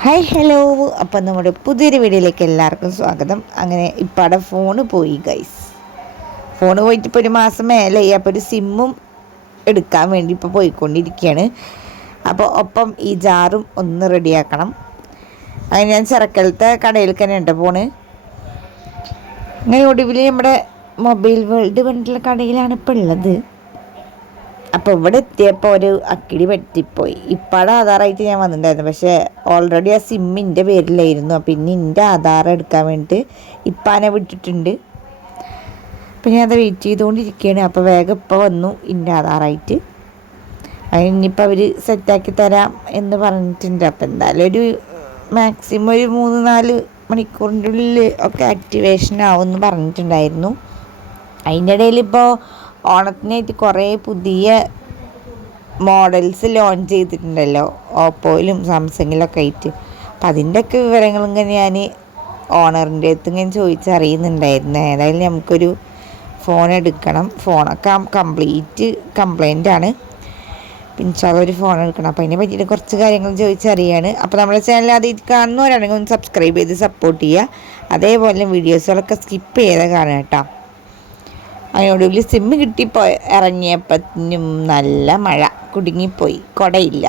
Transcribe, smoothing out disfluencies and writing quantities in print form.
Hi hello. അപ്പം നമ്മുടെ പുതിയൊരു വീഡിയോയിലേക്ക് എല്ലാവർക്കും സ്വാഗതം. അങ്ങനെ ഇപ്പം ഫോണ് പോയി ഗൈസ്. ഫോണ് പോയിട്ട് ഇപ്പോൾ ഒരു മാസം മേലെയായി. അപ്പോൾ ഒരു സിമ്മും എടുക്കാൻ വേണ്ടി ഇപ്പോൾ പോയിക്കൊണ്ടിരിക്കുകയാണ്. അപ്പോൾ ഒപ്പം ഈ ജാറും ഒന്ന് റെഡിയാക്കണം. അങ്ങനെ ഞാൻ ചിറക്കലത്തെ കടയിൽ തന്നെ ഉണ്ട് ഫോണ്. അങ്ങനെ ഒടുവിൽ നമ്മുടെ മൊബൈൽ വേൾഡ് പറഞ്ഞിട്ടുള്ള കടയിലാണ് ഇപ്പോൾ ഉള്ളത്. അപ്പോൾ ഇവിടെ എത്തിയപ്പോൾ ഒരു അക്കിടി പറ്റിപ്പോയി. ഇപ്പാടെ ആധാറായിട്ട് ഞാൻ വന്നിട്ടുണ്ടായിരുന്നു, പക്ഷേ ഓൾറെഡി ആ സിമ്മിൻ്റെ പേരിലായിരുന്നു. അപ്പോൾ ഇനി എൻ്റെ ആധാർ എടുക്കാൻ വേണ്ടിയിട്ട് ഇപ്പാനെ വിട്ടിട്ടുണ്ട്. അപ്പോൾ ഞാൻ അത് വെയിറ്റ് ചെയ്തുകൊണ്ടിരിക്കുകയാണ്. അപ്പോൾ വേഗം ഇപ്പോൾ വന്നു എൻ്റെ ആധാറായിട്ട്. ഇനിയിപ്പോൾ അവർ സെറ്റാക്കി തരാം എന്ന് പറഞ്ഞിട്ടുണ്ട്. അപ്പോൾ എന്തായാലും ഒരു മാക്സിമം ഒരു 3-4 മണിക്കൂറിൻ്റെ ഉള്ളിൽ ഒക്കെ ആക്ടിവേഷൻ ആവുമെന്ന് പറഞ്ഞിട്ടുണ്ടായിരുന്നു. അതിൻ്റെ ഇടയിൽ ഇപ്പോൾ ഓണത്തിനായിട്ട് കുറേ പുതിയ മോഡൽസ് ലോഞ്ച് ചെയ്തിട്ടുണ്ടല്ലോ, ഓപ്പോയിലും സാംസങ്ങിലൊക്കെ ആയിട്ട്. അപ്പം അതിൻ്റെയൊക്കെ വിവരങ്ങൾ ഇങ്ങനെ ഞാൻ ഓണറിൻ്റെ അടുത്ത് ഇങ്ങനെ ചോദിച്ചറിയുന്നുണ്ടായിരുന്നു. ഏതായാലും നമുക്കൊരു ഫോൺ എടുക്കണം. ഫോണൊക്കെ കംപ്ലീറ്റ് കംപ്ലൈൻ്റാണ്. പിന്നെ ഒരു ഫോൺ എടുക്കണം. അപ്പോൾ അതിനെ പറ്റിയിട്ട് കുറച്ച് കാര്യങ്ങൾ ചോദിച്ചറിയാണ്. അപ്പോൾ നമ്മുടെ ചാനൽ ആദ്യം കാണുന്നവരാണെങ്കിൽ ഒന്ന് സബ്സ്ക്രൈബ് ചെയ്ത് സപ്പോർട്ട് ചെയ്യുക. അതേപോലെ വീഡിയോസുകളൊക്കെ സ്കിപ്പ് ചെയ്ത് കാണുക കേട്ടോ. അതിനോടുകൂടി സിമ്മ് കിട്ടിപ്പോയി ഇറങ്ങിയപ്പോഴത്തേനും നല്ല മഴ, കുടുങ്ങിപ്പോയി, കുടയില്ല.